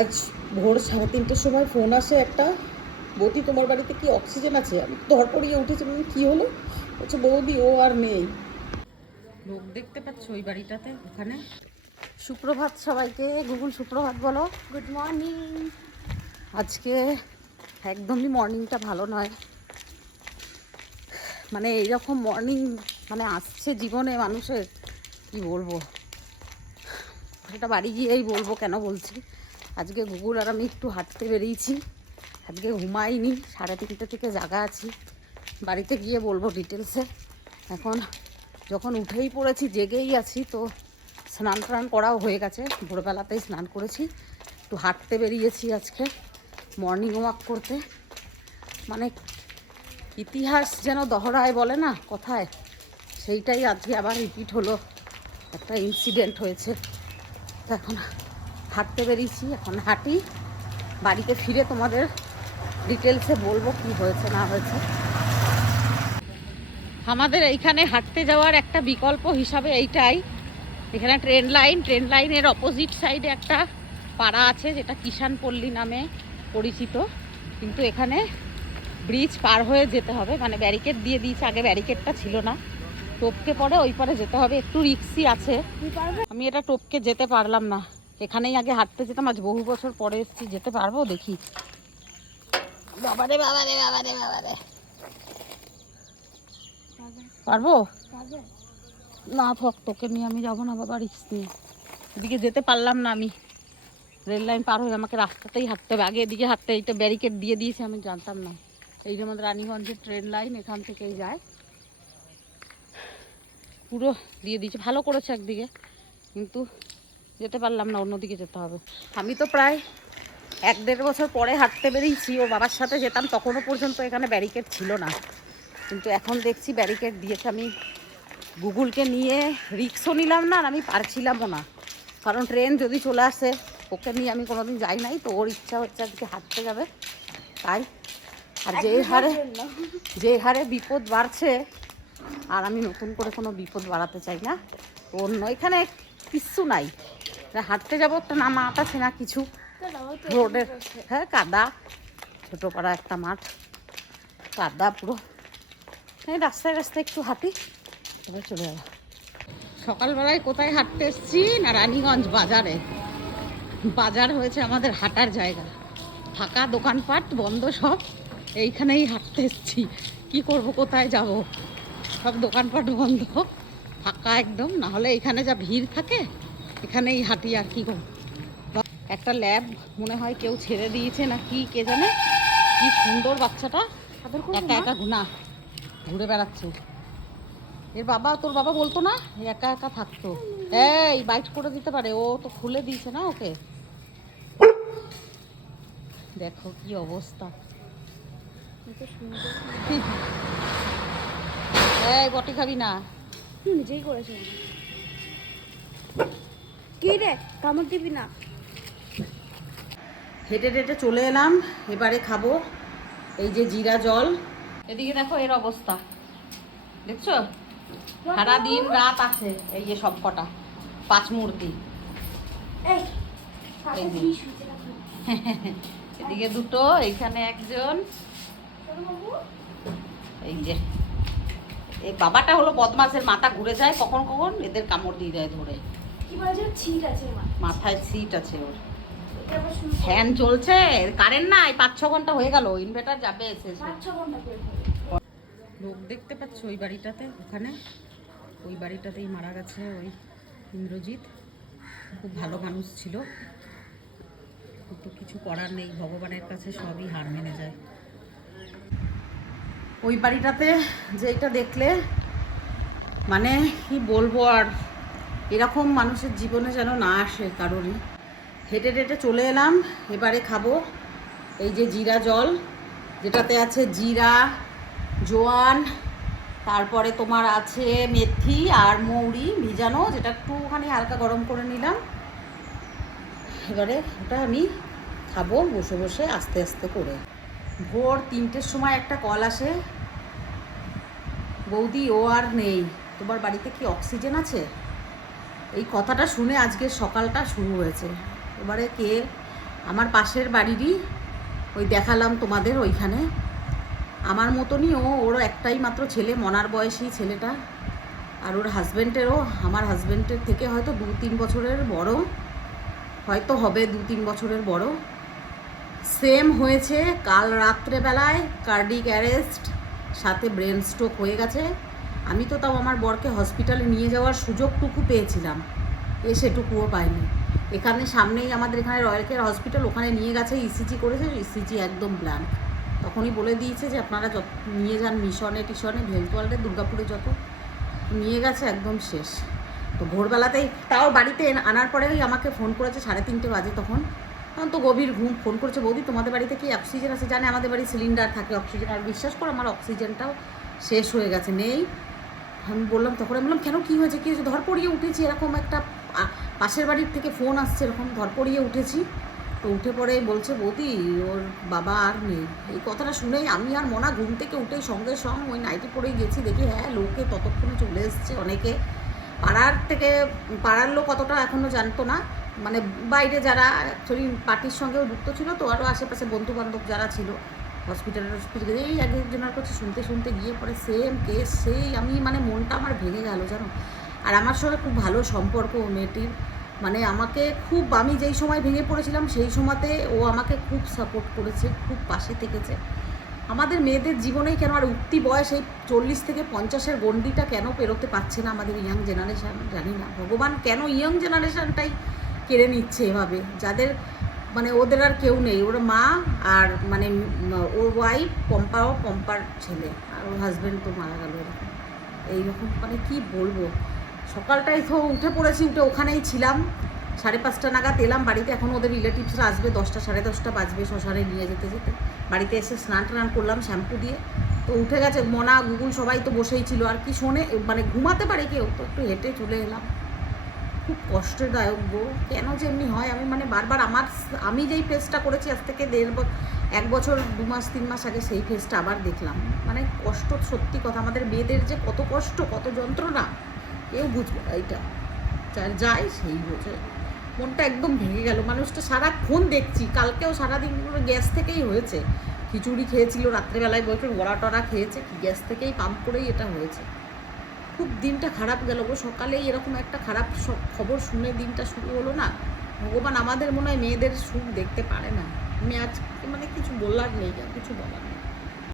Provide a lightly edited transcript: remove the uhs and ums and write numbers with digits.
আজ ভোর 3:30টার সময় ফোন আসে একটা, বৌদি তোমার বাড়িতে কি অক্সিজেন আছে? আমি ধরপড়িয়ে উঠেছি, কি হলো? বলছে বৌদি ও আর নেই। লোক দেখতে পাচ্ছ ওই বাড়িটাতে ওখানে। সুপ্রভাত সবাইকে, গুগল সুপ্রভাত বলো। Good morning. আজকে একদমই মর্নিংটা ভালো নয়, মানে এইরকম মর্নিং মানে আসছে জীবনে মানুষের, কি বলবো, সেটা বাড়ি গিয়েই বলবো কেন বলছি। আজকে গুগল আর আমি একটু হাঁটতে বেরিয়েছি, আজকে ঘুমাইনি, 3:30 থেকে জাগা আছি, বাড়িতে গিয়ে বলবো ডিটেলসে। এখন যখন উঠেই পড়েছি, জেগেই আছি, তো স্নান টান করাও হয়ে গেছে, ভোরবেলাতেই স্নান করেছি, একটু হাঁটতে বেরিয়েছি আজকে মর্নিং ওয়াক করতে। মানে ইতিহাস যেন দহরায় বলে না কথায়, সেইটাই আজকে আবার রিপিট হলো, একটা ইনসিডেন্ট হয়েছে। তো এখন হাঁটতে বেরিয়েছি, এখন হাঁটি, বাড়িতে ফিরে তোমাদের ডিটেলসে বলবো কি হয়েছে না হয়েছে। আমাদের এইখানে হাঁটতে যাওয়ার একটা বিকল্প হিসাবে এইটাই, এখানে ট্রেন লাইনের অপোজিট সাইডে একটা পাড়া আছে যেটা কিষান পল্লী নামে পরিচিত, কিন্তু এখানে ব্রিজ পার হয়ে যেতে হবে, মানে ব্যারিকেড দিয়ে দিয়েছে, আগে ব্যারিকেডটা ছিল না, টপকে পরে ওই পারে যেতে হবে, একটু রিক্সি আছে। আমি এটা টপকে যেতে পারলাম না, এখানেই আগে হাঁটতে যেতাম, আজ বহু বছর পরে এসেছি, যেতে পারবো দেখি। বাবারে বাবারে বাবারে বাবারে, পারবো না? ফক তোকে নিয়ে আমি যাবো না বাবা, রিক্স নিয়ে এদিকে যেতে পারলাম না। আমি রেল লাইন পার হয়ে আমাকে রাস্তাতেই হাঁটতে হবে, আগে এদিকে হাঁটতে, এইটা ব্যারিকেড দিয়ে দিয়েছে, আমি জানতাম না। এই যে আমাদের রানীগঞ্জের ট্রেন লাইন, এখান থেকেই যায়, পুরো দিয়ে দিয়েছে, ভালো করেছে একদিকে, কিন্তু যেতে পারলাম না, অন্যদিকে যেতে হবে। আমি তো প্রায় 1-1.5 বছর পরে হাঁটতে বেরিয়েছি, ও বাবার সাথে যেতাম তখনও পর্যন্ত এখানে ব্যারিকেড ছিল না, কিন্তু এখন দেখছি ব্যারিকেড দিয়েছে। আমি গুগলকে নিয়ে রিক্সও নিলাম না, আর আমি পারছিলামও না, কারণ ট্রেন যদি চলে আসে, ওকে নিয়ে আমি কোনোদিন যাই নাই, তো ওর ইচ্ছা হচ্ছে আজকে হাঁটতে যাবে, তাই। আর যে হারে বিপদ বাড়ছে, আর আমি নতুন করে কোনো বিপদ বাড়াতে চাই না, অন্য এখানে কিচ্ছু নাই, হাঁটতে যাবো, একটা না মাঠ আছে না কিছু, রোডের, হ্যাঁ কাদা, ছোটো পাড়া একটা মাঠ, কাদা পুরো, এই রাস্তায় রাস্তায় একটু হাঁটি, তবে চলে যাবো। সকালবেলায় কোথায় হাঁটতে এসছি না, রানীগঞ্জ বাজারে। বাজার হয়েছে আমাদের হাঁটার জায়গা, ফাঁকা, দোকানপাট বন্ধ সব, এইখানেই হাঁটতে এসছি। কি করব, কোথায় যাব, সব দোকানপাট বন্ধ, ফাঁকা একদম, না হলে এখানে যা ভিড় থাকে, এখানেই হাঁটি, আর কি করব। একটা ল্যাব মনে হয় কেউ ছেড়ে দিয়েছে না কি কে জানে, কি সুন্দর বাচ্চাটা একা একা ঘুরে বেড়াচ্ছে। এর বাবা, তোর বাবা বলতো না একা একা থাকতো, এই বাইট করে দিতে পারে, ও তো খুলে দিয়েছে না ওকে। দেখো কি অবস্থা, এই বটি খাবি না, নিজেই করেছে। কি রে, কামড় দিবি না? হেঁটে হেঁটে চলে এলাম, এবারে খাবো এই যে জিরা জল। এদিকে দেখো এর অবস্থা, দেখছো, সারা দিন রাত আছে, এই যে সব কটা 5 মূর্তি, এদিকে দুটো, এইখানে একজন, এই যে এই বাবাটা হলো বদমাসের, মাথা ঘুরে যায় কখন কখন, এদের কামড় দিয়ে দেয় ধরে, মাথায় সিট আছে ওর। ফ্যান চলছে, কারেন্ট নাই, 5-6 ঘন্টা হয়ে গেল, ইনভার্টার যাবে এসে। লোক দেখতে পাচ্ছ ওই বাড়িটাতে, ওখানে ওই বাড়িটাতেই মারা গেছে ওই ইন্দ্রজিৎ, খুব ভালো মানুষ ছিল, কিন্তু কিছু করার নেই, ভগবানের কাছে সবই হার মেনে যায়। ওই বাড়িটাতে যেটা দেখলে, মানে কি বলবো, আর এরকম মানুষের জীবনে যেন না আসে কারোরই। হেঁটে হেঁটে চলে এলাম, এবারে খাবো এই যে জিরা জল, যেটাতে আছে জিরা, জোয়ান, তারপরে তোমার আছে মেথি আর মৌরি ভিজানো, যেটা একটুখানি হালকা গরম করে নিলাম, এবারে ওটা আমি খাবো বসে বসে আস্তে আস্তে করে। ভোর 3টের সময় একটা কল আসে, বৌদি ও আর নেই, তোমার বাড়িতে কি অক্সিজেন আছে? এই কথাটা শুনে আজকের সকালটা শুরু হয়েছে। এবারে কে আমার পাশের বাড়িরই ওই দেখালাম তোমাদের ওইখানে, আমার মতনই ওরও একটাই মাত্র ছেলে, মনার বয়সী ছেলেটা। আর ওর হাজব্যান্ডেরও আমার হাজব্যান্ডের থেকে হয়তো 2-3 বছরের বড়, হয়তো হবে 2-3 বছরের বড়। সেম হয়েছে কাল রাত্রেবেলায়, কার্ডিক অ্যারেস্ট, সাথে ব্রেন স্ট্রোক হয়ে গেছে। আমি তো তাও আমার বরকে হসপিটালে নিয়ে যাওয়ার সুযোগটুকু পেয়েছিলাম, সেটুকুও পাইনি। এখানে সামনেই আমাদের এখানে রয়্যাল কেয়ার হসপিটাল, ওখানে নিয়ে গেছে, ইসিজি করেছে, ইসিজি একদম ব্ল্যাঙ্ক। তখনই বলে দিয়েছে যে আপনারা যত নিয়ে যান মিশনে টিশনে ভেলতুয়ালে দুর্গাপুরে যত নিয়ে গেছে একদম শেষ। তো ভোরবেলাতেই তাও বাড়িতে আনার পরেই আমাকে ফোন করেছে 3:30 বাজে, তখন তো গভীর ঘুম। ফোন করেছে, বৌদি তোমাদের বাড়িতে কি অক্সিজেন আছে? জানে আমাদের বাড়ি সিলিন্ডার থাকে অক্সিজেন, আর বিশ্বাস করো আমার অক্সিজেনটাও শেষ হয়ে গেছে, নেই। আমি বললাম, তখন আমি বললাম কেন, কী হয়েছে কী হয়েছে? ধরপড়িয়ে উঠেছি, এরকম একটা পাশের বাড়ির থেকে ফোন আসছে, এরকম ধরপড়িয়ে উঠেছি। তো উঠে পড়ে বলছে, বৌদি ওর বাবা আর নেই। এই কথাটা শুনেই আমি আর মনা ঘুম থেকে উঠেই সঙ্গে সঙ্গে ওই নাইটি পরেই গেছি, দেখি হ্যাঁ লোকে ততক্ষণে চলে এসছে অনেকে। পাড়ার লোক অতটা এখনও জানতো না, মানে বাইরে যারা অ্যাকচুয়ালি পার্টির সঙ্গেও যুক্ত ছিল, তো আরও আশেপাশে বন্ধুবান্ধব যারা ছিল হসপিটালে এই একজনের কাছে শুনতে শুনতে গিয়ে পরে সেম কেস, সেই আমি মানে মনটা আমার ভেঙে গেল জানো। আর আমার সঙ্গে খুব ভালো সম্পর্ক মেয়েটির, মানে আমাকে খুব, আমি যেই সময় ভেঙে পড়েছিলাম সেই সময়তে ও আমাকে খুব সাপোর্ট করেছে, খুব পাশে থেকেছে। আমাদের মেয়েদের জীবনেই কেন আর উঠতি বয়স এই 40 থেকে 50-এর গণ্ডিটা কেন পেরোতে পারছে না আমাদের ইয়াং জেনারেশান, জানি না ভগবান কেন ইয়ং জেনারেশানটাই কেড়ে নিচ্ছে এভাবে, যাদের মানে ওদের আর কেউ নেই। ওর মা আর মানে ওর ওয়াইফ, পম্পার ছেলে, আর ওর হাজব্যান্ড তো মারা গেল। এরকম এইরকম মানে কি বলবো। সকালটাই তো উঠে পড়েছি, উঠে ওখানেই ছিলাম, 5:30 নাগাদ এলাম বাড়িতে। এখন ওদের রিলেটিভসরা আসবে 10টা 10:30 বাজবে শ্মশানে নিয়ে যেতে যেতে। বাড়িতে এসে স্নান টান করলাম শ্যাম্পু দিয়ে, তো উঠে গেছে মনা গুগল সবাই তো বসেই ছিল, আর কি শোনে মানে ঘুমাতে পারে কেউ, তো একটু হেঁটে চলে এলাম। খুব কষ্টদায়ক গো, কেন যে এমনি হয়। আমি মানে বারবার আমি যেই ফেসটা করেছি আজ থেকে 1 বছর 2 মাস 3 মাস আগে, সেই ফেসটা আবার দেখলাম। মানে কষ্ট, সত্যি কথা, আমাদের মেয়েদের যে কত কষ্ট, কত যন্ত্রণা, কেউ বুঝবে না। এইটা যার যায় সেই বোঝে। মনটা একদম ভেঙে গেল। মানুষটা সারাক্ষণ দেখছি, কালকেও সারাদিন গ্যাস থেকেই হয়েছে, খিচুড়ি খেয়েছিল রাত্রেবেলায়, বলছে বড়া টড়া খেয়েছে, গ্যাস থেকেই পাম্প করেই এটা হয়েছে। খুব দিনটা খারাপ গেল গো, সকালেই এরকম একটা খারাপ খবর শুনে দিনটা শুরু হলো না। ভগবান আমাদের মনে হয় মেয়েদের সুখ দেখতে পারে না। আমি আজ মানে কিছু বলার নেই, আর কিছু বলার নেই।